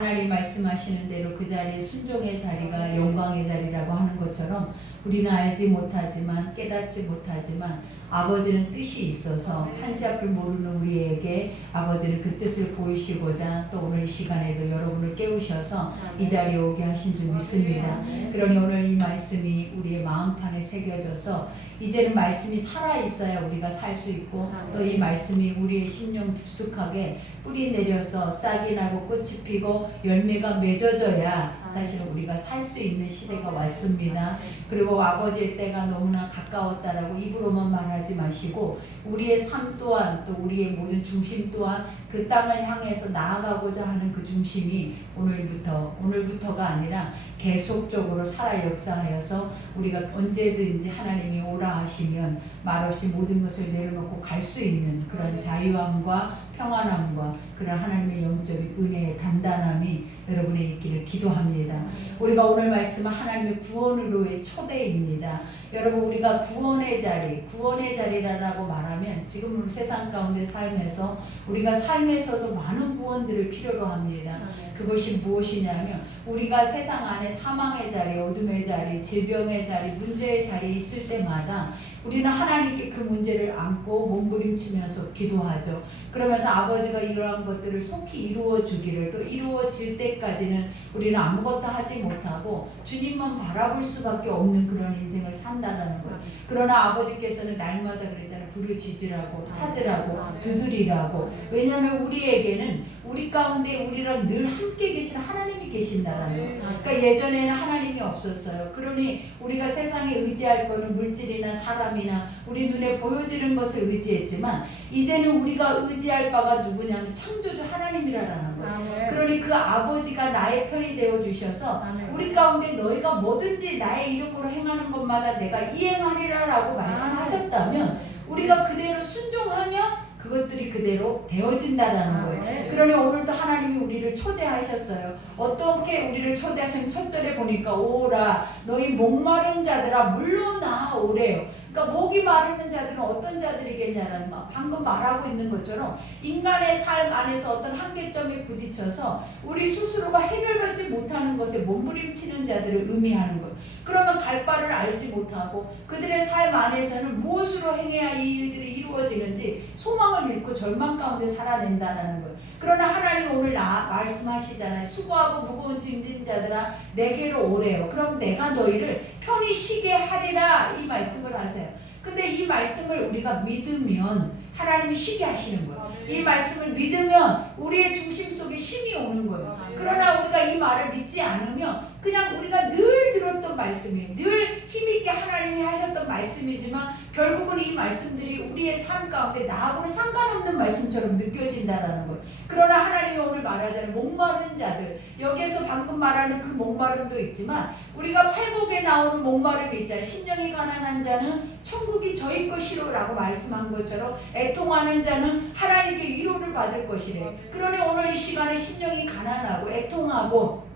하나님 말씀하시는 대로 그 자리에 순종의 자리가 영광의 자리라고 하는 것처럼 우리는 알지 못하지만 깨닫지 못하지만 아버지는 뜻이 있어서 한치 앞을 모르는 우리에게 아버지는 그 뜻을 보이시고자 또 오늘 이 시간에도 여러분을 깨우셔서 이 자리에 오게 하신 줄 믿습니다. 그러니 오늘 이 말씀이 우리의 마음판에 새겨져서 이제는 말씀이 살아있어야 우리가 살 수 있고 또 이 말씀이 우리의 심령 깊숙하게 뿌리 내려서 싹이 나고 꽃이 피고 열매가 맺어져야 사실은 우리가 살 수 있는 시대가 왔습니다. 그리고 아버지의 때가 너무나 가까웠다라고 입으로만 말하지 마시고 우리의 삶 또한 또 우리의 모든 중심 또한 그 땅을 향해서 나아가고자 하는 그 중심이 오늘부터가 아니라 계속적으로 살아 역사하여서 우리가 언제든지 하나님이 오라 하시면 말없이 모든 것을 내려놓고 갈 수 있는 그런 자유함과 평안함과 그런 하나님의 영적인 은혜의 단단함이 여러분의 있기를 기도합니다. 우리가 오늘 말씀은 하나님의 구원으로의 초대입니다. 여러분 우리가 구원의 자리라고 말하면 지금 우리 세상 가운데 삶에서 우리가 삶에서도 많은 구원들을 필요로 합니다. 그것이 무엇이냐면 우리가 세상 안에 사망의 자리, 어둠의 자리, 질병의 자리, 문제의 자리에 있을 때마다 우리는 하나님께 그 문제를 안고 몸부림치면서 기도하죠. 그러면서 아버지가 이러한 것들을 속히 이루어 주기를 또 이루어질 때까지는 우리는 아무것도 하지 못하고 주님만 바라볼 수밖에 없는 그런 인생을 산다라는 거예요. 그러나 아버지께서는 날마다 그랬잖아요. 부르짖으라고 찾으라고 두드리라고. 왜냐하면 우리에게는 우리 가운데 우리랑 늘 함께 계시는 하나님이 계신다라는 거예요. 그러니까 예전에는 하나님이 없었어요. 그러니 우리가 세상에 의지할 거는 물질이나 사람이나 우리 눈에 보여지는 것을 의지했지만 이제는 우리가 의지할 바가 누구냐면 창조주 하나님이라는 거예요. 그러니 그 아버지가 나의 편이 되어 주셔서 우리 가운데 너희가 뭐든지 나의 이름으로 행하는 것마다 내가 이행하리라라고 말씀하셨다면 우리가 그대로 순종하며 그것들이 그대로 되어진다라는 거예요. 그러니 오늘도 하나님이 우리를 초대하셨어요. 어떻게 우리를 초대하시면 첫 절에 보니까 오라 너희 목마른 자들아 물러나 오래요. 그러니까 목이 마르는 자들은 어떤 자들이겠냐라는 거 방금 말하고 있는 것처럼 인간의 삶 안에서 어떤 한계점에 부딪혀서 우리 스스로가 해결받지 못하는 것에 몸부림치는 자들을 의미하는 거예요. 그러면 갈 바를 알지 못하고 그들의 삶 안에서는 무엇으로 행해야 이 일들이 이루어지는지 소망을 잃고 절망 가운데 살아낸다는 거예요. 그러나 하나님 오늘 말씀하시잖아요. 수고하고 무거운 짐진 자들아 내게로 오래요. 그럼 내가 너희를 편히 쉬게 하리라 이 말씀을 하세요. 근데 이 말씀을 우리가 믿으면 하나님이 쉬게 하시는 거예요. 이 말씀을 믿으면 우리의 중심 속에 쉼이 오는 거예요. 그러나 우리가 이 말을 믿지 않으면 그냥 우리가 늘 들었던 말씀이에요. 늘 힘있게 하나님이 하셨던 말씀이지만 결국은 이 말씀들이 우리의 삶 가운데 나하고는 상관없는 말씀처럼 느껴진다라는 거예요. 그러나 하나님이 오늘 말하자면 목마른 자들 여기에서 방금 말하는 그 목마름도 있지만 우리가 팔복에 나오는 목마름이 있잖아요. 심령이 가난한 자는 천국이 저희 것이로라고 말씀한 것처럼 애통하는 자는 하나님께 위로를 받을 것이래. 그러니 오늘 이 시간에 심령이 가난하고 애통하고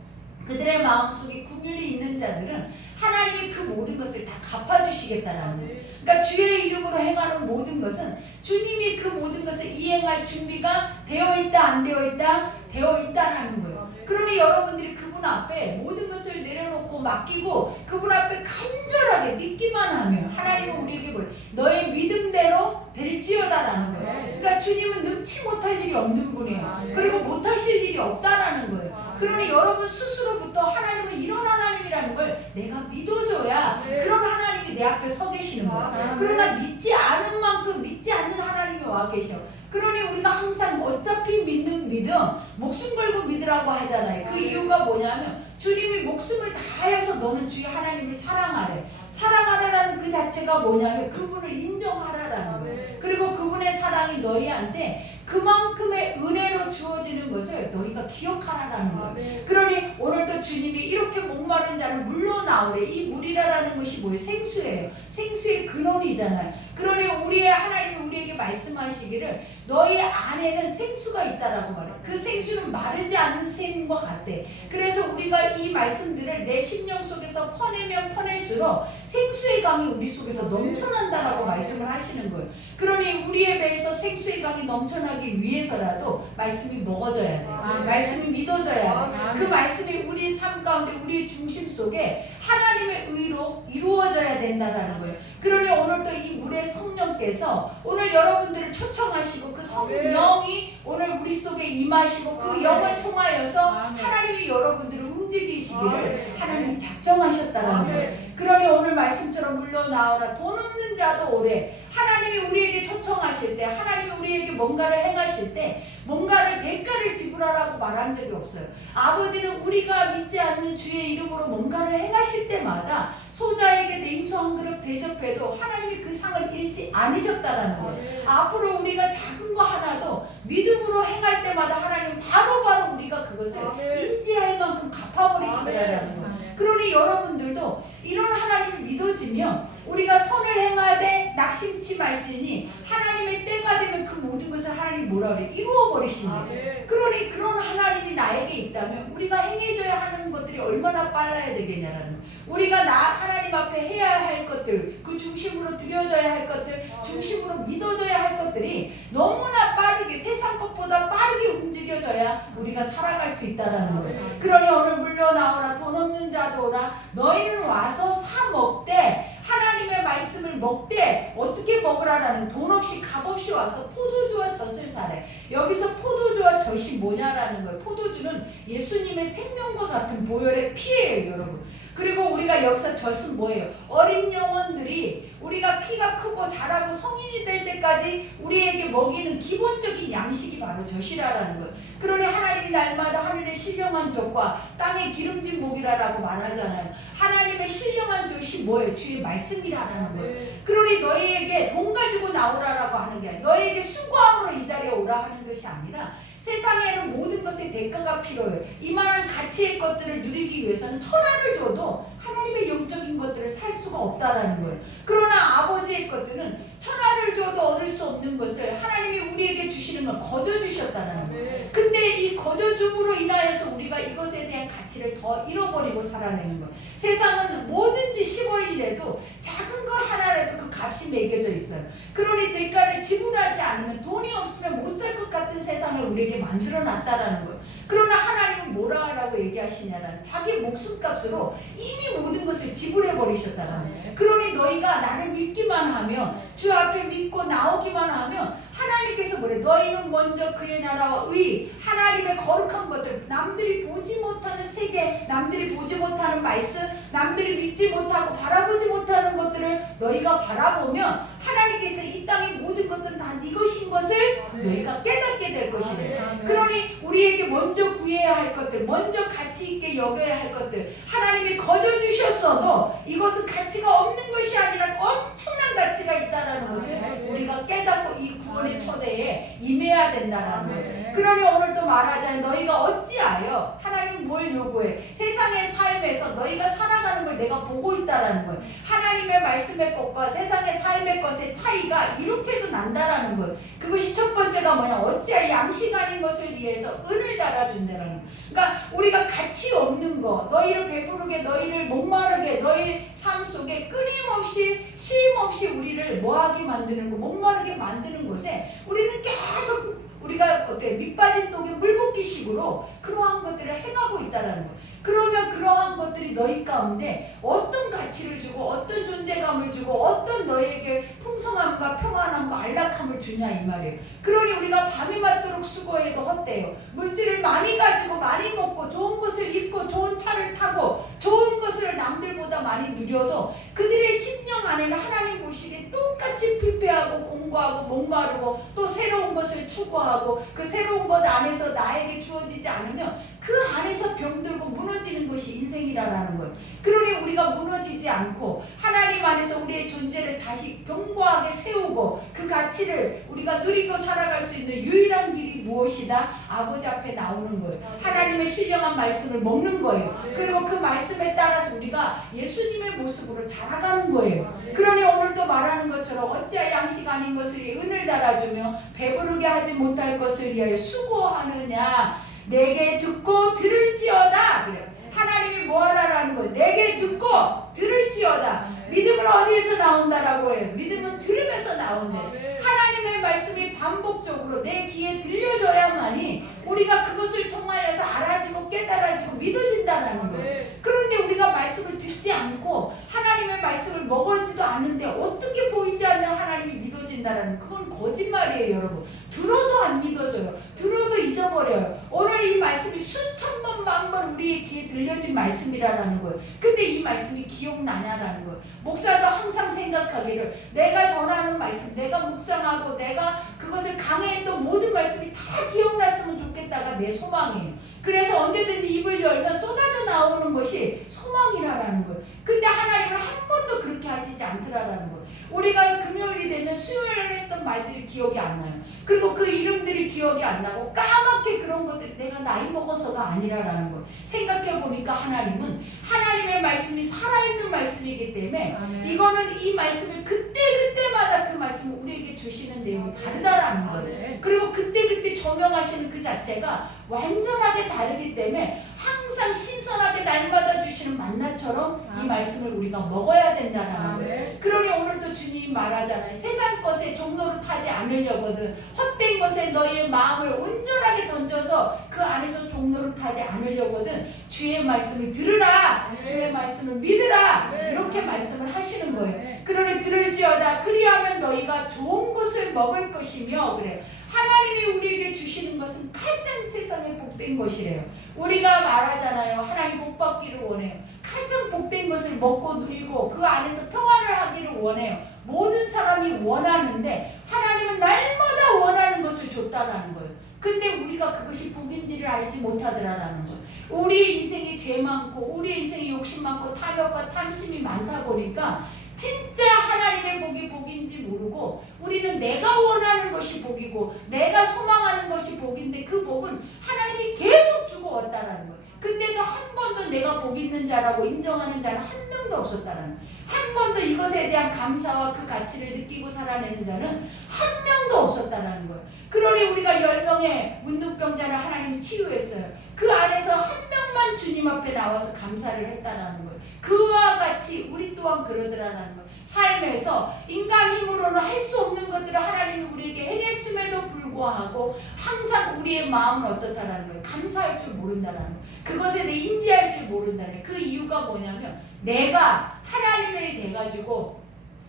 그들의 마음속에 궁율이 있는 자들은 하나님이 그 모든 것을 다 갚아주시겠다라는 거예요. 그러니까 주의 이름으로 행하는 모든 것은 주님이 그 모든 것을 이행할 준비가 되어 있다 안 되어 있다? 되어 있다라는 거예요. 그러니 여러분들이 그분 앞에 모든 것을 내려놓고 맡기고 그분 앞에 간절하게 믿기만 하면 하나님은 우리에게 너의 믿음대로 될지어다라는 거예요. 그러니까 주님은 능치 못할 일이 없는 분이에요. 그리고 못하실 일이 없다라는 거예요. 그러니 여러분 스스로부터 하나님은 이런 하나님이라는 걸 내가 믿어줘야 그런 하나님이 내 앞에 서 계시는 거예요. 그러나 믿지 않은 만큼 믿지 않는 하나님이 와 계셔. 그러니 우리가 항상 어차피 믿는 믿음 목숨 걸고 믿으라고 하잖아요. 그 이유가 뭐냐면 주님이 목숨을 다해서 너는 주의 하나님을 사랑하래. 사랑하라라는 그 자체가 뭐냐면 그분을 인정하라라는 거예요. 그리고 그분의 사랑이 너희한테 그만큼의 은혜로 주어지는 것을 너희가 기억하라라는 거예요. 그러니 오늘도 주님이 이렇게 목마른 자는 물로 나오래. 이 물이라는 것이 뭐예요? 생수예요. 생수의 근원이잖아요. 그러니 하나님이 우리에게 말씀하시기를 너희 안에는 생수가 있다라고 말해요. 그 생수는 마르지 않는 샘과 같대. 그래서 우리가 이 말씀들을 내 심령 속에서 퍼내면 퍼낼수록 생수의 강이 우리 속에서 넘쳐난다라고 말씀을 하시는 거예요. 그러니 우리의 배에서 생수의 강이 넘쳐나기 위해서라도 말씀이 먹어져야 돼요. 말씀이 믿어져야 돼요. 그 말씀이 우리 삶 가운데 우리 중심 속에 하나님의 의로 이루어져야 된다라는 거예요. 그러니 오늘도 이 물의 성령께서 오늘 여러분들을 초청하시고 그 성령이 오늘 우리 속에 임하시고 그 영을 통하여서 하나님이 여러분들을 움직이시기를 하나님이 작정하셨다라는 거예요. 그러니 오늘 말씀처럼 물러나오라. 돈 없는 자도 오래. 하나님이 우리에게 초청하실 때, 하나님이 우리에게 뭔가를 행하실 때 뭔가를 대가를 지불하라고 말한 적이 없어요. 아버지는 우리가 믿지 않는 주의 이름으로 뭔가를 행하실 때마다 소자에게 냉수 한 그릇 대접해도 하나님이 그 상을 잃지 않으셨다라는 거예요. 앞으로 우리가 작은 거 하나도 믿음으로 행할 때마다 하나님 바로바로 우리가 그것을 인지할 만큼 갚아버리시더라는 거예요. 그러니 여러분들도 이런 하나님이 믿어지면 우리가 선을 행하되 낙심치 말지니 하나님의 때가 되면 그 모든 것을 하나님 뭐라 그래? 이루어버리신다. 그러니 그런 하나님이 나에게 있다면 우리가 행해져야 하는 것들이 얼마나 빨라야 되겠냐라는 거예요. 우리가 하나님 앞에 해야 할 것들, 그 중심으로 드려져야 할 것들, 중심으로 믿어져야 할 것들이 너무나 빠르게 세상 것보다 빠르게 움직여져야 우리가 살아갈 수 있다라는 거예요. 그러니 오늘 물러나오라. 돈 없는 자도 오라. 너희는 와서 사 먹되 하나님의 말씀을 먹되 어떻게 먹으라라는 돈 없이 값없이 와서 포도주와 젖을 사래. 여기서 포도주와 젖이 뭐냐라는 거예요. 포도주는 예수님의 생명과 같은 보혈의 피예요, 여러분. 그리고 우리가 여기서 젖은 뭐예요? 어린 영혼들이 우리가 키가 크고 자라고 성인이 될 때까지 우리에게 먹이는 기본적인 양식이 바로 젖이라는 거예요. 그러니 하나님이 날마다 하늘의 신령한 젖과 땅의 기름진 목이라고 말하잖아요. 하나님의 신령한 젖이 뭐예요? 주의 말씀이라는 거예요. 그러니 너희에게 돈 가지고 나오라라고 하는 게 아니라 너희에게 수고함으로 이 자리에 오라 하는 것이 아니라 세상에는 모든 것의 대가가 필요해요. 이만한 가치의 것들을 누리기 위해서는 천하를 줘도 하나님의 영적인 것들을 살 수가 없다라는 거예요. 그러나 아버지의 것들은 천하를 줘도 얻을 수 없는 것을 하나님이 우리에게 주시는 걸 거저 주셨다는 거예요. 근데 이 거저 줌으로 인하여서 우리가 이것에 대한 가치를 더 잃어버리고 살아내는 거예요. 세상은 뭐든지 10원이라도 작은 것 하나라도 그 값이 매겨져 있어요. 그러니 대가를 지불하지 않으면 돈이 없으면 못 살 것 같은 세상을 우리에게 만들어 놨다라는 거예요. 그러나 하나님은 뭐라 하라고 얘기하시냐라는 자기 목숨값으로 이미 모든 것을 지불해 버리셨다라는 거예요. 그러니 너희가 나를 믿기만 하면 주 앞에 믿고 나오기만 하면 하나님께서 뭐래? 너희는 먼저 그의 나라와 의, 하나님의 거룩한 것들, 남들이 보지 못하는 세계, 남들이 보지 못하는 말씀, 남들이 믿지 못하고 바라보지 못하는 것들을 너희가 바라보면 하나님께서 이 땅의 모든 것들은 다 네 것인 것을 너희가 깨닫게 될 것이래. 그러니 우리에게 먼저 구해야 할 것들, 먼저 가치 있게 여겨야 할 것들, 하나님이 거저 주셨어도 이것은 가치가 없는 것이 아니라 엄청난 가치가 있다는 것을 우리가 깨닫고 이 구원의 초대에 임해야 된다는 거예요. 그러니 오늘도 말하자면 너희가 어찌하여 하나님 뭘 요구해? 세상의 삶에서 너희가 살아가는 걸 내가 보고 있다라는 거예요. 하나님의 말씀의 것과 세상의 삶의 것의 차이가 이렇게도 난다라는 거예요. 그것이 첫 번째가 뭐냐? 어찌하여 양식 아닌 것을 위해서 은을 달아준다라는 거예요. 그러니까 우리가 가치 없는 거, 너희를 배부르게, 너희를 목마르게, 너희 삶 속에 끊임없이 쉼없이 우리를 뭐하게 만드는 거, 목마르게 만드는 곳에 우리는 계속 우리가 밑빠진 독에 물 붓기식으로 그러한 것들을 행하고 있다라는 거예요. 그러면 그러한 것들이 너희 가운데 어떤 가치를 주고 어떤 존재감을 주고 어떤 너에게 풍성함과 평안함과 안락함을 주냐 이 말이에요. 그러니 우리가 밤이 맞도록 수고해도 헛돼요. 물질을 많이 가지고 많이 먹고 좋은 것을 입고 좋은 차를 타고 좋은 것을 남들보다 많이 누려도 그들의 심령 안에는 하나님 보시기에 똑같이 피폐하고 공고하고 목마르고 또 새로운 것을 추구하고 그 새로운 것 안에서 나에게 주어지지 않으면 그 안에서 병들고 무너지는 것이 인생이라는 거예요. 그러니 우리가 무너지지 않고 하나님 안에서 우리의 존재를 다시 견고하게 세우고 그 가치를 우리가 누리고 살아갈 수 있는 유일한 길이 무엇이다? 아버지 앞에 나오는 거예요. 하나님의 신령한 말씀을 먹는 거예요. 그리고 그 말씀에 따라서 우리가 예수님의 모습으로 자라가는 거예요. 그러니 오늘도 말하는 것처럼 어찌하여 양식 아닌 것을 은을 달아주며 배부르게 하지 못할 것을 위하여 수고하느냐. 내게 듣고 들을지어다. 그래요. 하나님이 뭐하라라는 거예요. 내게 듣고 들을지어다. 믿음은 어디에서 나온다라고 해요. 믿음은 들으면서 나온대. 하나님의 말씀이 반복적으로 내 귀에 들려줘야만이 우리가 그것을 통하여서 알아지고 깨달아지고 믿어진다라는 거예요. 그런데 우리가 말씀을 듣지 않고 하나님의 말씀을 먹었지도 않는데 어떻게 보이지 않는 하나님이 믿어진다라는, 그건 거짓말이에요. 여러분, 들어도 안 믿어져요. 들어도 잊어버려요. 오늘 이 말씀이 수천 번 만번 우리의 귀에 들려진 말씀이라는 거예요. 근데 이 말씀이 기억나냐라는 거예요. 목사도 항상 생각하기를 내가 전하는 말씀, 내가 묵상하고 내가 그것을 강해했던 모든 말씀이 다 기억났으면 좋겠다가 내 소망이에요. 그래서 언제든지 입을 열면 쏟아져 나오는 것이 소망이라는 거예요. 근데 하나님은 한 번도 그렇게 하시지 않더라라는 거예요. 우리가 금요일이 되면 수요일에 했던 말들이 기억이 안 나요. 그리고 그 이름들이 기억이 안 나고 까맣게 그런 것들이 내가 나이 먹어서가 아니라라는 거예요. 생각해보니까 하나님은 하나님의 말씀이 살아있는 말씀이기 때문에 이거는 이 말씀을 그때그때마다 그 말씀을 우리에게 주시는 내용이 다르다라는 거예요. 그리고 그때그때 조명하시는 그 자체가 완전하게 다르기 때문에 항상 신선하게 날마다 주시는 만나처럼 이 말씀을 우리가 먹어야 된다는 거예요. 그러니 오늘도 주님이 말하잖아요. 세상 것에 종로로 타지 않으려거든 헛된 것에 너희의 마음을 온전하게 던져서 그 안에서 종로로 타지 않으려거든 주의 말씀을 들으라. 주의 말씀을 믿으라. 이렇게 말씀을 하시는 거예요. 그러니 들을지어다. 그리하면 너희가 좋은 것을 먹을 것이며. 그래요. 하나님이 우리에게 주시는 것은 가장 세상에 복된 것이래요. 우리가 말하잖아요. 하나님 복 받기를 원해요. 가장 복된 것을 먹고 누리고 그 안에서 평안을 하기를 원해요. 모든 사람이 원하는데 하나님은 날마다 원하는 것을 줬다라는 거예요. 근데 우리가 그것이 복인지를 알지 못하더라라는 거예요. 우리 인생에 죄 많고 우리 인생에 욕심 많고 탐욕과 탐심이 많다 보니까 진짜 하나님의 복이 복인지 모르고 우리는 내가 원하는 것이 복이고 내가 소망하는 것이 복인데 그 복은 하나님이 계속 주고 왔다라는 거예요. 근데도 한 번도 내가 복 있는 자라고 인정하는 자는 한 명도 없었다라는 거예요. 한 번도 이것에 대한 감사와 그 가치를 느끼고 살아내는 자는 한 명도 없었다라는 거예요. 그러니 우리가 10명의 문둥병자를 하나님이 치유했어요. 그 안에서 한 명만 주님 앞에 나와서 감사를 했다라는 거예요. 그와 같이 우리 또한 그러더라라는 거예요. 삶에서 인간 힘으로는 할 수 없는 것들을 하나님이 우리에게 행했음에도 불구하고 항상 우리의 마음은 어떻다라는 거예요. 감사할 줄 모른다라는 거예요. 그것에 대해 인지할 줄 모른다는 거예요. 그 이유가 뭐냐면 내가 하나님이 돼가지고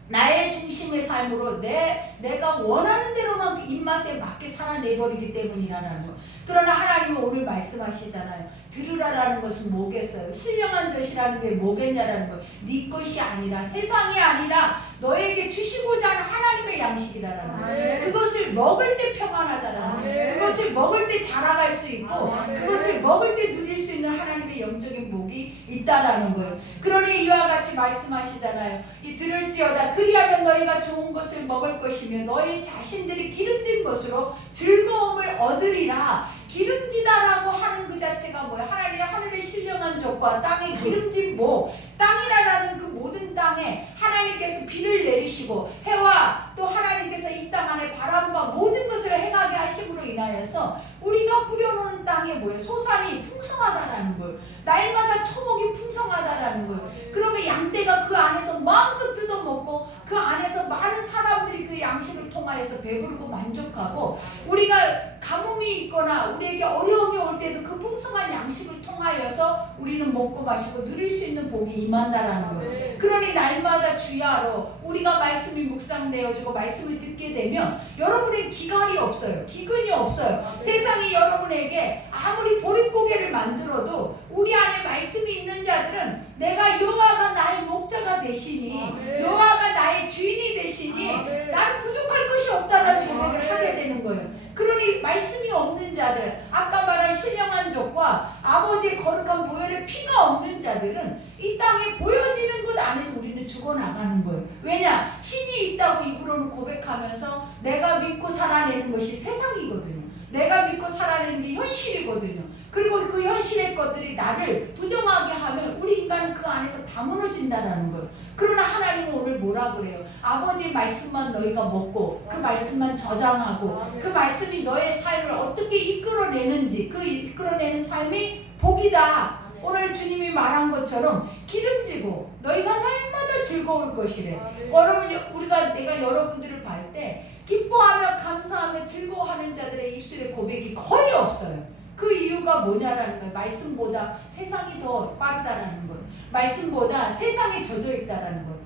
나의 중심의 삶으로 내가 원하는 대로만 입맛에 맞게 살아내버리기 때문이라는 거. 그러나 하나님은 오늘 말씀하시잖아요. 들으라라는 것은 뭐겠어요? 신령한 젖이라는 게 뭐겠냐라는 거예요. 네 것이 아니라 세상이 아니라 너에게 주시고자 하는 하나님의 양식이라는 거예요. 그것을 먹을 때 평안하다라는 거예요. 그것을 먹을 때 자라갈 수 있고 그것을 먹을 때 누릴 수 있는 하나님의 영적인 복이 있다라는 거예요. 그러니 이와 같이 말씀하시잖아요. 이 들을지어다. 그리하면 너희가 좋은 것을 먹을 것이며 너희 자신들이 기름진 것으로 즐거움을 얻으리라. 기름지다라고 하는 그 자체가 뭐야? 하나님의 하늘의 신령한 족과 땅의 기름진 복, 땅이라는 그 모든 땅에 하나님께서 비를 내리시고 해와 또 하나님께서 이 땅 안에 바람과 모든 것을 행하게 하심으로 인하여서 우리가 뿌려놓은 땅에 뭐예요? 소산이 풍성하다라는 거예요. 날마다 초목이 풍성하다라는 거예요. 그러면 양떼가 그 안에서 마음껏 뜯어먹고 그 안에서 많은 사람들이 그 양식을 통하여서 배부르고 만족하고 우리가 가뭄이 있거나 우리에게 어려움이 올 때도 그 풍성한 양식을 통하여서 우리는 먹고 마시고 누릴 수 있는 복이 임한다라는 거예요. 그러니 날마다 주야로 우리가 말씀이 묵상되어지고 말씀을 듣게 되면 여러분의 기갈이 없어요. 기근이 없어요. 세상이 여러분에게 아무리 보릿고개를 만들어도 우리 안에 말씀이 있는 자들은 내가 여호와가 나의 목자가 되시니 여호와가 나의 주인이 되시니 나는 부족할 것이 없다라는 고백을 하게 되는 거예요. 그러니 말씀이 없는 자들, 아까 말한 신령한 족과 아버지의 거룩한 보혈의 피가 없는 자들은 이 땅에 보여지는 것 안에서 우리는 죽어나가는 거예요. 왜냐? 신이 있다고 입으로는 고백하면서 내가 믿고 살아내는 것이 세상이거든요. 내가 믿고 살아내는 게 현실이거든요. 그리고 그 현실의 것들이 나를 부정하게 하면 우리 인간은 그 안에서 다 무너진다라는 거예요. 그러나 하나님은 오늘 뭐라 그래요? 아버지 말씀만 너희가 먹고 그 말씀만 저장하고 그 말씀이 너의 삶을 어떻게 이끌어내는지 그 이끌어내는 삶이 복이다. 오늘 주님이 말한 것처럼 기름지고 너희가 날마다 즐거울 것이래. 여러분, 내가 여러분들을 볼 때 기뻐하며 감사하며 즐거워하는 자들의 입술의 고백이 거의 없어요. 그 이유가 뭐냐라는 거예요. 말씀보다 세상이 더 빠르다라는 거예요. 말씀보다 세상에 젖어 있다라는 거예요.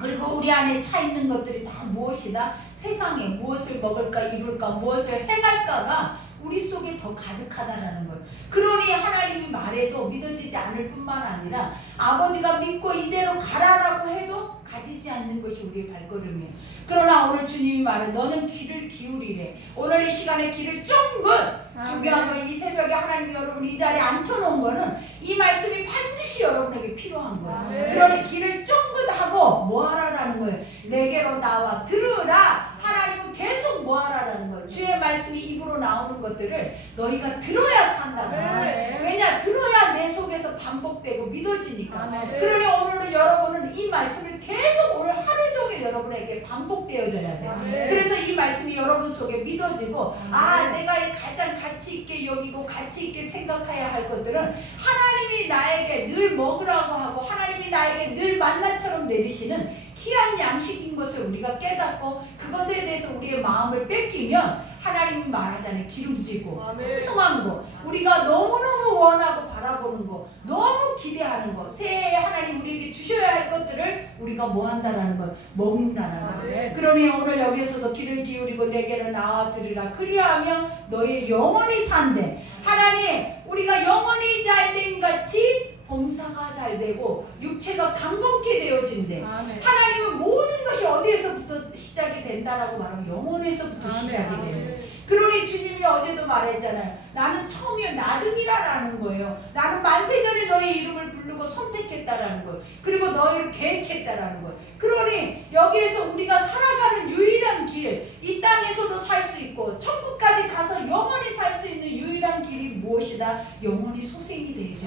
그리고 우리 안에 차 있는 것들이 다 무엇이다? 세상에 무엇을 먹을까 입을까 무엇을 행할까가 우리 속에 더 가득하다라는 거예요. 그러니 하나님이 말해도 믿어지지 않을 뿐만 아니라 아버지가 믿고 이대로 가라라고 해도 가지지 않는 것이 우리의 발걸음이에요. 그러나 오늘 주님이 말해 너는 귀를 기울이래. 오늘 이 시간에 귀를 쫑긋. 중요한 건 이 새벽에 하나님이 여러분 이 자리에 앉혀놓은 거는 이 말씀이 반드시 여러분에게 필요한 거예요. 그러니 귀를 쫑긋하고 뭐하라라는 거예요. 내게로 나와 들으라. 하나님은 계속 뭐하라라는 거예요. 주의 말씀이 입으로 나오는 것들을 너희가 들어야 산다는 거예요. 왜냐? 들어야 내 속에서 반복되고 믿어지니까. 그러니 오늘은 여러분은 이 말씀을 계속 오늘 하루 종일 여러분에게 반복되어져야 돼요. 그래서 이 말씀이 여러분 속에 믿어지고 내가 가장 가치 있게 여기고 가치 있게 생각해야 할 것들은 하나님이 나에게 늘 먹으라고 하고 하나님이 나에게 늘 만나처럼 내리시는 귀한 양식인 것을 우리가 깨닫고 그것에 대해서 우리의 마음을 뺏기면 하나님이 말하잖아요. 기름지고 풍성한 거, 우리가 너무너무 원하고 바라보는 거, 너무 기대하는 거, 새해에 하나님 우리에게 주셔야 할 것들을 우리가 뭐 한다라는 걸 먹는다라는 거예요. 그러니 오늘 여기에서도 귀를 기울이고 내게로 나와 들으라. 그리하며 너의 영혼이 산대. 하나님, 우리가 영혼이 잘된 같이 범사가 잘 되고 육체가 강건케 되어진대. 하나님은 모든 것이 어디에서부터 시작이 된다라고 말하면 영혼에서부터 시작이 되는. 그러니 주님이 어제도 말했잖아요. 나는 처음이요 나중이라는 거예요. 나는 만세전에 너의 이름을 부르고 선택했다라는 거예요. 그리고 너희를 계획했다라는 거예요. 그러니 여기에서 우리가 살아가는 유일한 길, 이 땅에서도 살 수 있고 천국까지 가서 영원히 살 수 있는 유일한 길이 무엇이다? 영원히 소생이 되죠.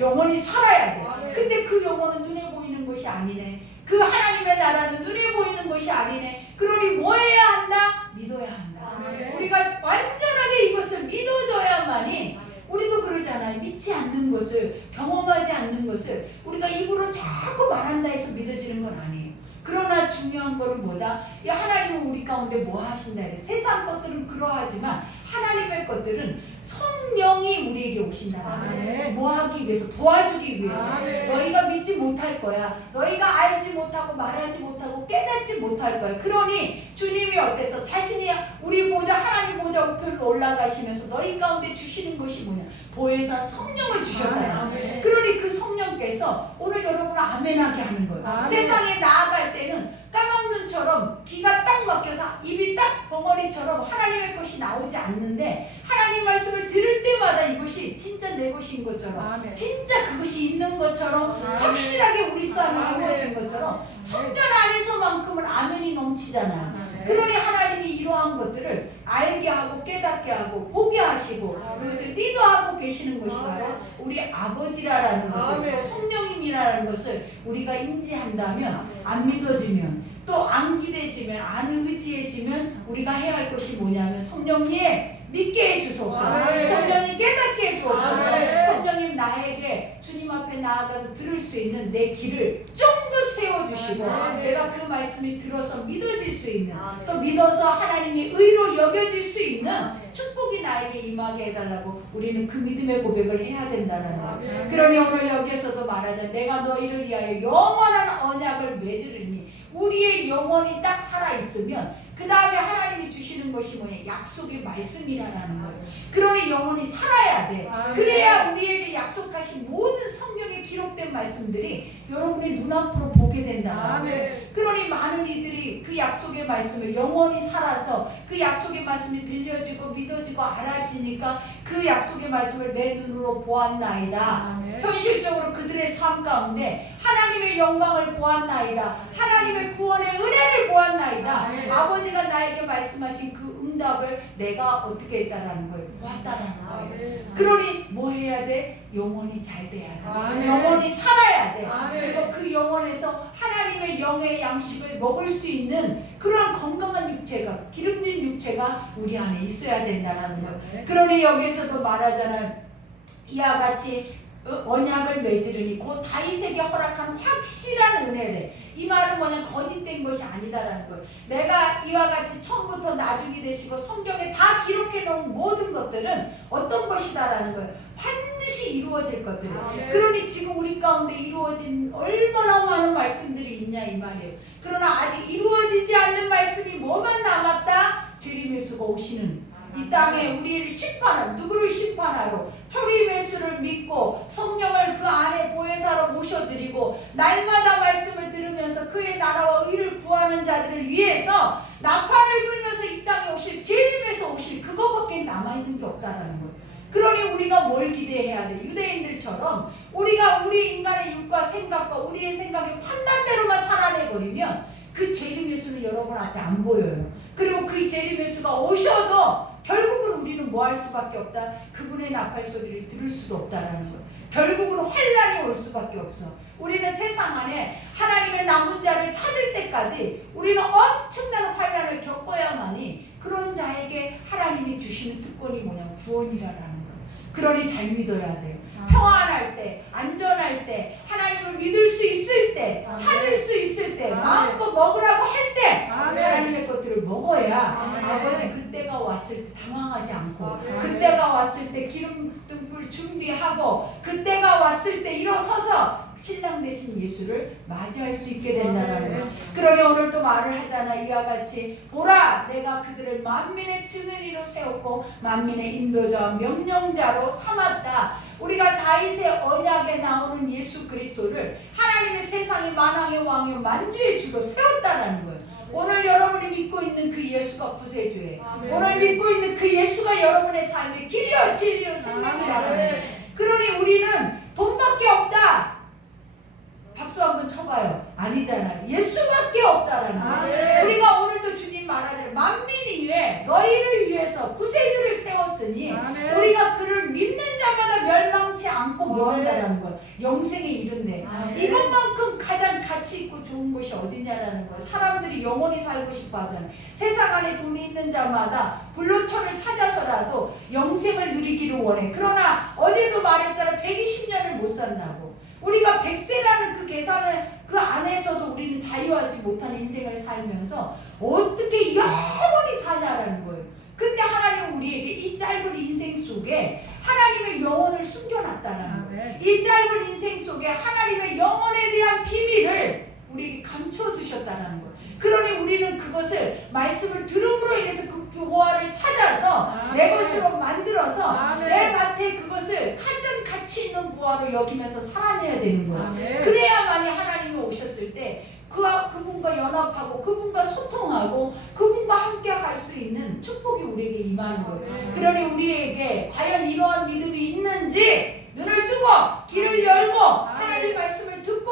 영원히 살아야 돼. 근데 그 영혼은 눈에 보이는 것이 아니네. 그 하나님의 나라는 눈에 보이는 것이 아니네. 그러니 뭐 해야 한다? 믿어야 한다. 우리가 완전하게 이것을 믿어줘야만이, 우리도 그러잖아요. 믿지 않는 것을, 경험하지 않는 것을 우리가 입으로 자꾸 말한다 해서 믿어지는 건 아니에요. 그러나 중요한 거는 뭐다? 하나님은 우리 가운데 뭐 하신다 해요. 세상 것들은 그러하지만 하나님의 것들은 성령이 우리에게 오신다. 뭐 하기 위해서? 도와주기 위해서. 너희가 믿지 못할 거야. 너희가 알지 못하고 말하지 못하고 깨닫지 못할 거야. 그러니 주님이 어때서 자신이 우리 보좌, 하나님 보좌 우편으로 올라가시면서 너희 가운데 주시는 것이 뭐냐? 보혜사 성령을 주셨다. 그러니 그 성령께서 오늘 여러분을 아멘하게 하는 거예요. 세상에 나아갈 때는 까막눈처럼 귀가 딱 막혀서 입이 딱 벙어리처럼 하나님의 것이 나오지 않는데, 하나님 말씀을 들을 때마다 이것이 진짜 내 것인 것처럼, 진짜 그것이 있는 것처럼, 확실하게 우리 삶이 이루어진 것처럼 성전 안에서만큼은 아멘이 넘치잖아요. 그러니 하나님이 이러한 것들을 알게 하고 깨닫게 하고 보게 하시고 그것을 리더하고 계시는 것이 바로 우리 아버지라는 것을, 성령님이라는 것을 우리가 인지한다면, 안 믿어지면, 또 안 기대지면, 안 의지해지면 우리가 해야 할 것이 뭐냐면, 성령님 믿게 해주소서. 성령님 깨닫게 해주옵소서. 성령님 나에게 주님 앞에 나아가서 들을 수 있는 내 길을 쫑긋 세워주시고, 내가 그 말씀이 들어서 믿어질 수 있는, 또 믿어서 하나님이 의로 여겨질 수 있는 축복이 나에게 임하게 해달라고 우리는 그 믿음의 고백을 해야 된다는 거예요. 그러니 오늘 여기에서도 말하자. 내가 너희를 위하여 영원한 언약을 맺으리니, 우리의 영혼이 딱 살아있으면 그 다음에 하나님이 주시는 것이 뭐냐? 약속의 말씀이라는 거예요. 그러니 영혼이 살아야 돼. 그래야 우리에게 약속하신 모든 성경에 기록된 말씀들이 여러분의 눈앞으로 보게 된다. 그러니 많은 이들이 그 약속의 말씀을 영원히 살아서 그 약속의 말씀이 들려지고 믿어지고 알아지니까 그 약속의 말씀을 내 눈으로 보았나이다. 현실적으로 그들의 삶 가운데 하나님의 영광을 보았나이다. 하나님의 구원의 은혜를 보았나이다. 아버지가 나에게 말씀하신 그 응답을 내가 어떻게 했다라는 거예요. 보았다라는 거예요. 아멘. 그러니 뭐 해야 돼? 영혼이 잘 돼야 돼. 아멘. 영혼이 살아야 돼. 아멘. 그리고 그 영혼에서 하나님의 영의 양식을 먹을 수 있는 그런 건강한 육체가, 기름진 육체가 우리 안에 있어야 된다는 거예요. 그러니 여기에서도 말하잖아요. 이와 같이 언약을 맺으려니 곧 다윗에게 허락한 확실한 은혜래. 이 말은 뭐냐, 거짓된 것이 아니다라는 거예요. 내가 이와 같이 처음부터 나중이 되시고 성경에 다 기록해 놓은 모든 것들은 어떤 것이다라는 거예요. 반드시 이루어질 것들이에요. 그러니 지금 우리 가운데 이루어진 얼마나 많은 말씀들이 있냐 이 말이에요. 그러나 아직 이루어지지 않는 말씀이 뭐만 남았다? 재림 예수가 오시는 이 땅에 우리를 심판하는, 누구를 심판하러? 초림 예수를 믿고 성령을 그 안에 보혜사로 모셔드리고 날마다 말씀을 들으면서 그의 나라와 의를 구하는 자들을 위해서 나팔을 불면서 이 땅에 오실, 재림에서 오실 그거밖에 남아있는 게 없다라는 거예요. 그러니 우리가 뭘 기대해야 돼? 유대인들처럼 우리가 우리 인간의 육과 생각과 우리의 생각의 판단대로만 살아내버리면 그 재림 예수는 여러분 앞에 안 보여요. 그리고 그 재림 예수가 오셔도 결국은 우리는 뭐 할 수밖에 없다? 그분의 나팔 소리를 들을 수도 없다라는 거예요. 결국은 환란이 올 수밖에 없어. 우리는 세상 안에 하나님의 남은 자를 찾을 때까지 우리는 엄청난 환란을 겪어야만이 그런 자에게 하나님이 주시는 특권이 뭐냐면 구원이라는 거예요. 그러니 잘 믿어야 돼요. 평안할 때, 안전할 때, 하나님을 믿을 수 있을 때, 찾을 수 있을 때, 마음껏 먹으라고 할 때 하나님의 것들을 먹어야 아버지 그때가 왔을 때 당황하지 않고, 그때가 왔을 때 기름 등불 준비하고, 그때가 왔을 때 일어서서 신랑 되신 예수를 맞이할 수 있게 된다는 거예요. 그러니 오늘 또 말을 하잖아. 이와 같이 보라, 내가 그들을 만민의 증인으로 세웠고 만민의 인도자와 명령자로 삼았다. 우리가 다윗의 언약에 나오는 예수 그리스도를 하나님의 세상의 만왕의 왕이요 만주의 주로 세웠다라는 거예요. 오늘 여러분이 믿고 있는 그 예수가 구세주예요. 오늘 믿고 있는 그 예수가 여러분의 삶의 길이요 진리요 생명이라는 거예요. 그러니 우리는 돈밖에 없다. 박수 한번 쳐봐요. 아니잖아요. 예수밖에 없다라는 거예요. 우리가 오늘도 주님 말하자면 만민이 위해 너희를 위해서 구세주를 세웠으니 우리가 그를 믿는 자마다 멸망치 않고 뭐 한다라는 거예요. 영생에 이른대. 이것만큼 가장 가치 있고 좋은 것이 어디냐라는 거예요. 사람들이 영원히 살고 싶어 하잖아요. 세상 안에 돈이 있는 자마다 불로천을 찾아서라도 영생을 누리기를 원해. 그러나 어제도 말했잖아. 120년을 못 산다고. 우리가 100세라는 그 계산을 그 안에서도 우리는 자유하지 못한 인생을 살면서 어떻게 영원히 사냐라는 거예요. 근데 하나님은 우리에게 이 짧은 인생 속에 하나님의 영혼을 숨겨놨다는 거예요. 이 짧은 인생 속에 하나님의 영혼에 대한 비밀을 우리에게 감춰주셨다는 거예요. 그러니 우리는 그것을 말씀을 들음으로 인해서 그 보화를 찾아서 내 것으로 만들어서 내 밭에 그것을 가장 가치 있는 보화로 여기면서 살아내야 되는 거예요. 그래야만이 하나님이 오셨을 때 그분과 연합하고 그분과 소통하고 그분과 함께 갈 수 있는 축복이 우리에게 임하는 거예요. 그러니 우리에게 과연 이러한 믿음이 있는지 눈을 뜨고 귀를 열고 하나님 말씀을 듣고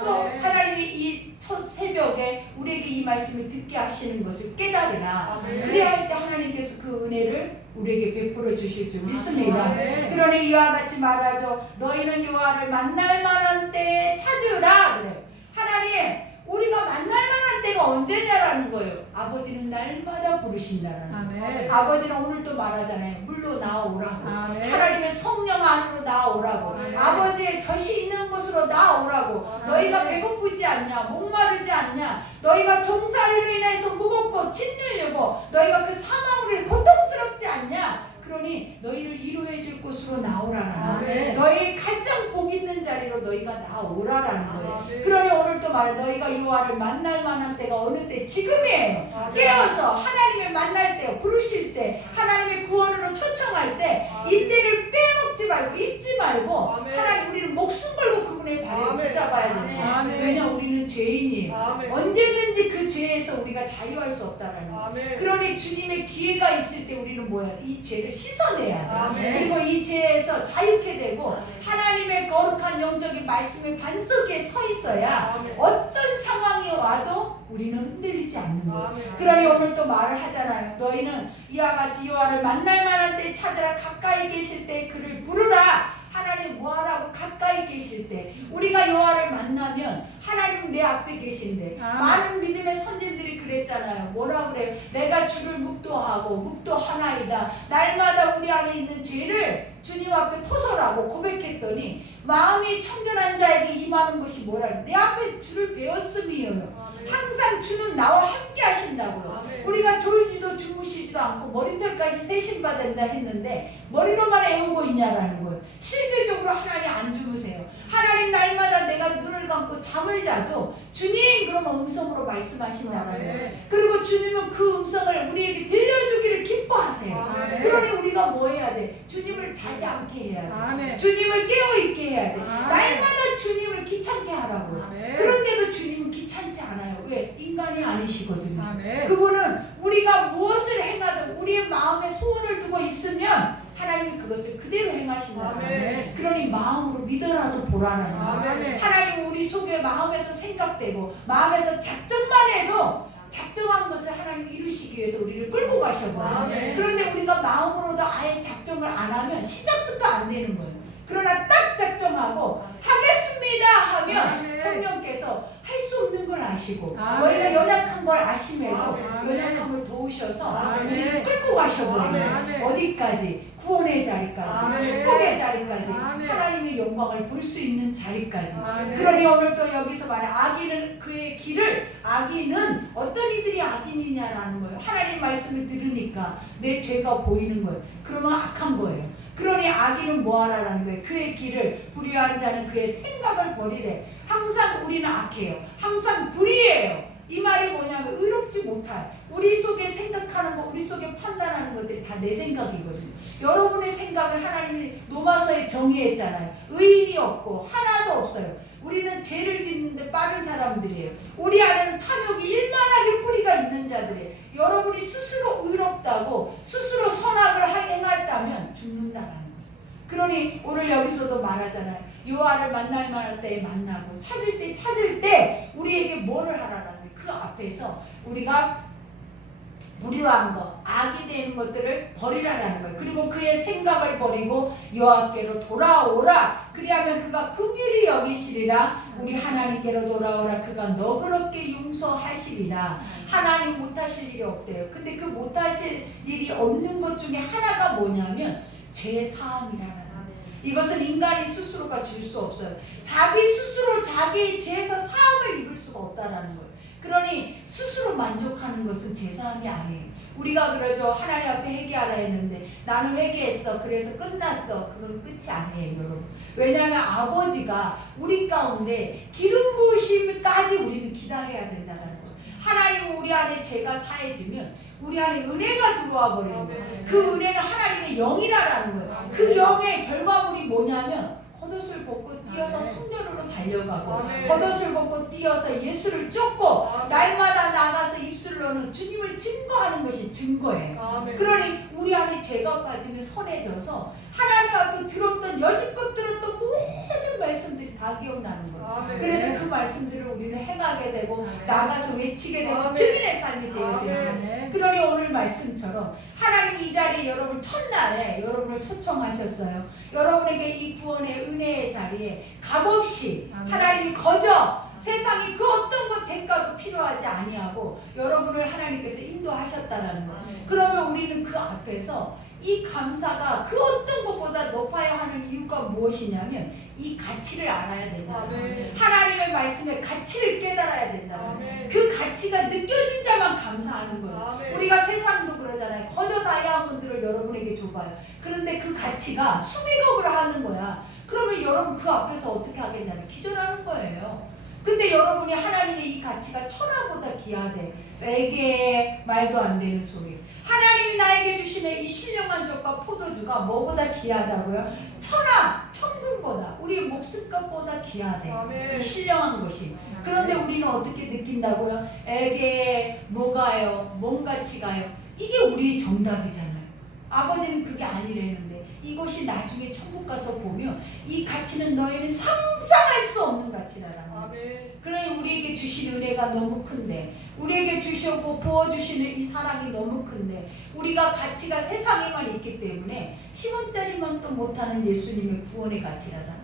또 하나님이 이 첫 새벽에 우리에게 이 말씀을 듣게 하시는 것을 깨달으라. 그래야 할 때 하나님께서 그 은혜를 우리에게 베풀어 주실 줄 믿습니다. 그러니 이와 같이 말하죠. 너희는 여호와를 만날 만한 때에 찾으라. 그래요. 하나님 우리가 만날 만한 때가 언제냐라는 거예요. 아버지는 날마다 부르신다라는 거예요. 아버지는 오늘 또 말하잖아요. 물로 나오라고. 하나님의 성령 안으로 나오라고. 아버지의 젖이 있는 곳으로 나오라고. 너희가 배고프지 않냐, 목마르지 않냐, 너희가 종살이로 인해서 무겁고 짓눌리고 너희가 그 사망으로 고통스럽지 않냐. 그러니 너희를 위로해 줄 곳으로 나오라라는 너희 가장 복 있는 자리로 너희가 나오라라는 거예요. 그러니 오늘 또 말해 너희가 여호와를 만날 만한 때가 어느 때? 지금이에요. 깨어서 하나님의 만날 때, 부르실 때, 하나님의 구원으로 초청할 때 이때를 빼먹지 말고 잊지 말고 하나님 우리는 목숨 걸고 그분의 발을 붙잡아야 됩니다. 왜냐 우리는 죄인이에요. 언제든지 그 죄에서 우리가 자유할 수 없다라는 거예요. 그러니 주님의 기회가 있을 때 우리는 뭐야? 이 죄를 씻어내야 돼. 그리고 이 죄에서 자유케 되고 하나님의 거룩한 영적인 말씀의 반석 위에 서 있어야 어떤 상황이 와도 우리는 흔들리지 않는 거예요. 그러니 오늘 또 말을 하잖아요. 너희는 이와 같이 여호와를 만날 만한 때 찾으라. 가까이 계실 때 그를 부르라. 하나님 뭐하라고? 가까이 계실 때. 우리가 여호와를 만나면 하나님은 내 앞에 계신데, 많은 믿음의 선진들이 그랬잖아요. 뭐라 그래요? 내가 주를 묵도하고 묵도하나이다. 날마다 우리 안에 있는 죄를 주님 앞에 토설하고 고백했더니 마음이 청결한 자에게 임하는 것이 뭐라? 내 앞에 주를 배웠음이에요. 항상 주는 나와 함께 하신다고요. 우리가 졸지도 주무시지도 않고 머리털까지 세심받는다 했는데 머리로만 애우고 있냐라는 거예요. 실질적으로 하나님 안 주무세요. 하나님 날마다 내가 눈을 감고 잠을 자도 주님 그러면 음성으로 말씀하신다는 거예요. 그리고 주님은 그 음성을 우리에게 들려주기를 기뻐하세요. 그러니 우리가 뭐 해야 돼? 주님을 자지 않게 해야 돼. 주님을 깨어있게 해야 돼. 날마다 주님을 귀찮게 하라고요. 그런데도 주님은 귀찮지 않아요. 왜? 인간이 아니시거든요. 그분은 우리가 무엇을 행하든 우리의 마음에 소원을 두고 있으면 하나님이 그것을 그대로 행하신다. 그러니 마음으로 믿어라도 보라는 거예요. 하나님은 우리 속에 마음에서 생각되고 마음에서 작정만 해도 작정한 것을 하나님이 이루시기 위해서 우리를 끌고 가셔봐요. 그런데 우리가 마음으로도 아예 작정을 안 하면 시작부터 안 되는 거예요. 그러나 딱 작정하고 하겠습니다 하면 성령께서 할 수 없는 걸 아시고 너희가 연약한 걸 아심에도 연약함을 도우셔서 우리를 끌고 가셔버리면 어디까지? 구원의 자리까지, 축복의 자리까지, 하나님의 영광을 볼 수 있는 자리까지. 그러니 오늘 또 여기서 말해 악인은 그의 길을, 악인은 어떤 이들이 악인이냐라는 거예요. 하나님 말씀을 들으니까 내 죄가 보이는 거예요. 그러면 악한 거예요. 그러니 악인은 뭐하라는 거예요? 그의 길을, 불의한 자는 그의 생각을 버리래. 항상 우리는 악해요. 항상 불의해요. 이 말이 뭐냐면 의롭지 못할, 우리 속에 생각하는 거, 우리 속에 판단하는 것들이 다 내 생각이거든요. 여러분의 생각을 하나님이 로마서에 정의했잖아요. 의인이 없고 하나도 없어요. 우리는 죄를 짓는데 빠른 사람들이에요. 우리 안에는 탐욕이 일만하게 뿌리가 있는 자들이에요. 여러분이 스스로 의롭다고 스스로 선악을 행했다면 죽는다라는 거예요. 그러니 오늘 여기서도 말하잖아요. 여호와를 만날 만할 때에 만나고 찾을 때 우리에게 뭐를 하라는 거예요. 그 앞에서 우리가 불의한 것, 악이 되는 것들을 버리라라는 거예요. 그리고 그의 생각을 버리고 여호와께로 돌아오라. 그리하면 그가 긍휼히 여기시리라. 우리 하나님께로 돌아오라. 그가 너그럽게 용서하시리라. 하나님 못하실 일이 없대요. 근데 그 못하실 일이 없는 것 중에 하나가 뭐냐면 죄 사함이라는 거예요. 이것은 인간이 스스로가 줄 수 없어요. 자기 스스로 자기의 죄에서 사함을 입을 수가 없다라는 거예요. 그러니 스스로 만족하는 것은 죄사함이 아니에요. 우리가 그러죠. 하나님 앞에 회개하라 했는데 나는 회개했어. 그래서 끝났어. 그건 끝이 아니에요, 여러분. 왜냐하면 아버지가 우리 가운데 기름 부으심까지 우리는 기다려야 된다는 거예요. 하나님은 우리 안에 죄가 사해지면 우리 안에 은혜가 들어와 버리는 거예요. 그 은혜는 하나님의 영이라는 거예요. 그 영의 결과물이 뭐냐면 겉옷을 벗고 뛰어서 성전으로 달려가고 겉옷을 벗고 뛰어서 예수를 쫓고 날마다 나가서 입술로는 주님을 증거하는 것이 증거예요. 그러니 우리 안에 죄가 빠지면 선해져서 하나님 앞에 들었던 여지껏 들었던 모든 말씀들이 다 기억나는 거예요. 그래서 그 말씀들을 우리는 행하게 되고 나가서 외치게 되고 증인의 삶이 되어지는. 그러니 오늘 말씀처럼 하나님이 이 자리에 여러분 첫날에 여러분을 초청하셨어요. 여러분에게 이 구원의 은혜의 자리에 값없이 하나님이 거저 세상이 그 어떤 것 대가도 필요하지 아니하고 여러분을 하나님께서 인도하셨다는 거. 그러면 우리는 그 앞에서 이 감사가 그 어떤 것보다 높아야 하는 이유가 무엇이냐면 이 가치를 알아야 된다. 하나님의 말씀의 가치를 깨달아야 된다. 그 가치가 느껴진 자만 감사하는 거예요. 우리가 세상도 그러잖아요. 거저 다이아몬드를 여러분에게 줘봐요. 그런데 그 가치가 수백억을 하는 거야. 그러면 여러분 그 앞에서 어떻게 하겠냐면 기절하는 거예요. 근데 여러분이 하나님의 이 가치가 천하보다 귀하대. 에게 말도 안 되는 소리. 하나님이 나에게 주시는 이 신령한 젖과 포도주가 뭐보다 귀하다고요? 천하, 천금보다 우리 목숨값보다 귀하대. 이 신령한 것이. 그런데 우리는 어떻게 느낀다고요? 에게 뭐가요? 뭔 가치가요? 이게 우리 정답이잖아요. 아버지는 그게 아니라는데 이곳이 나중에 천국 가서 보면 이 가치는 너희는 상상할 수 없는 가치라는 거예요. 그러니 우리에게 주신 은혜가 너무 큰데, 우리에게 주시고 부어주시는 이 사랑이 너무 큰데, 우리가 가치가 세상에만 있기 때문에 10원짜리만 또 못하는 예수님의 구원의 가치라는 거예요.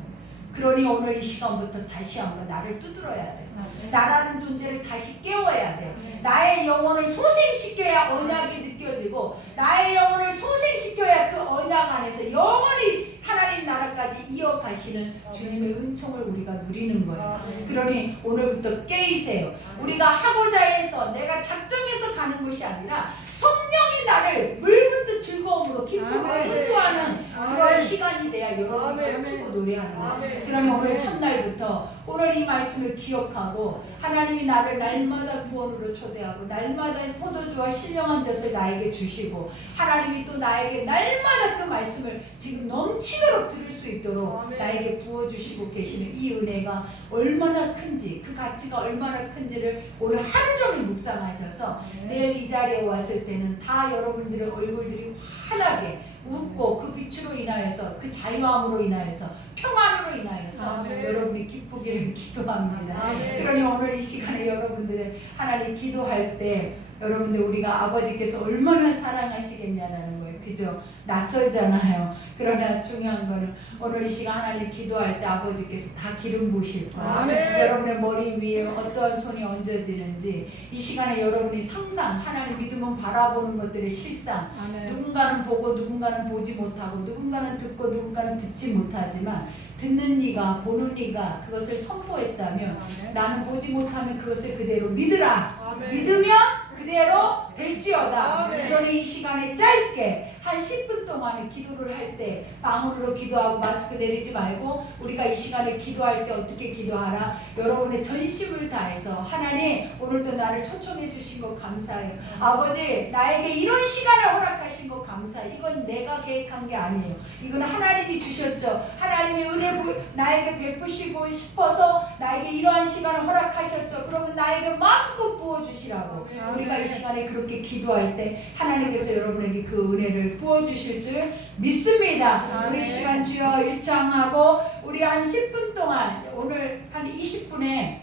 그러니 오늘 이 시간부터 다시 한번 나를 두드려야 돼. 나라는 존재를 다시 깨워야 돼. 나의 영혼을 소생시켜야 언약이 느껴지고, 나의 영혼을 소생시켜야 그 언약 안에서 영원히 하나님 나라까지 이어가시는 주님의 은총을 우리가 누리는 거예요. 그러니 오늘부터 깨이세요. 우리가 하고자 해서 내가 작정해서 가는 것이 아니라 성령이 나를 물부터 즐거움으로 기쁨으로 인도하는 그런 시간이 돼야 여러분이 춤추고 노래하는 거예요. 그러니 오늘 첫날부터 오늘 이 말씀을 기억하고, 하나님이 나를 날마다 구원으로 초대하고 날마다 포도주와 신령한 젖을 나에게 주시고, 하나님이 또 나에게 날마다 그 말씀을 지금 넘치도록 들을 수 있도록 나에게 부어주시고 계시는 이 은혜가 얼마나 큰지, 그 가치가 얼마나 큰지를 오늘 하루 종일 묵상하셔서 내일 이 자리에 왔을 때는 다 여러분들의 얼굴들이 환하게 웃고, 그 빛으로 인하여서, 그 자유함으로 인하여서, 평안으로 인하여서 여러분이 기쁘기를 기도합니다. 그러니 오늘 이 시간에 여러분들의 하나님 기도할 때 여러분들 우리가 아버지께서 얼마나 사랑하시겠냐라는 거예요. 그죠? 낯설잖아요. 그러나 중요한 거는 오늘 이 시간 하나님 기도할 때 아버지께서 다 기름 부으실 거예요. 여러분의 머리 위에 어떠한 손이 얹어지는지 이 시간에 여러분이 상상, 하나님 믿음은 바라보는 것들의 실상, 누군가는 보고 누군가는 보지 못하고, 누군가는 듣고 누군가는 듣지 못하지만 듣는 이가, 보는 이가 그것을 선포했다면 나는 보지 못하면 그것을 그대로 믿으라. 믿으면 그대로 될지어다. 그러니 이 시간에 짧게 한 10분 동안에 기도를 할 때 방으로 기도하고 마스크 내리지 말고, 우리가 이 시간에 기도할 때 어떻게 기도하라? 여러분의 전심을 다해서 하나님 오늘도 나를 초청해 주신 것 감사해요. 아버지 나에게 이런 시간을 허락하신 것 감사해요. 이건 내가 계획한 게 아니에요. 이건 하나님이 주셨죠. 하나님이 은혜 나에게 베푸시고 싶어서 나에게 이러한 시간을 허락하셨죠. 그러면 나에게 마음껏 부어주시라고. 우리가 이 시간에 그렇게 기도할 때 하나님께서 여러분에게 그 은혜를 부어주실 줄 믿습니다. 우리 이 시간 주여 일창하고 우리 한 10분 동안, 오늘 한 20분에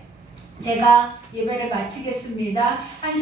제가 예배를 마치겠습니다. 한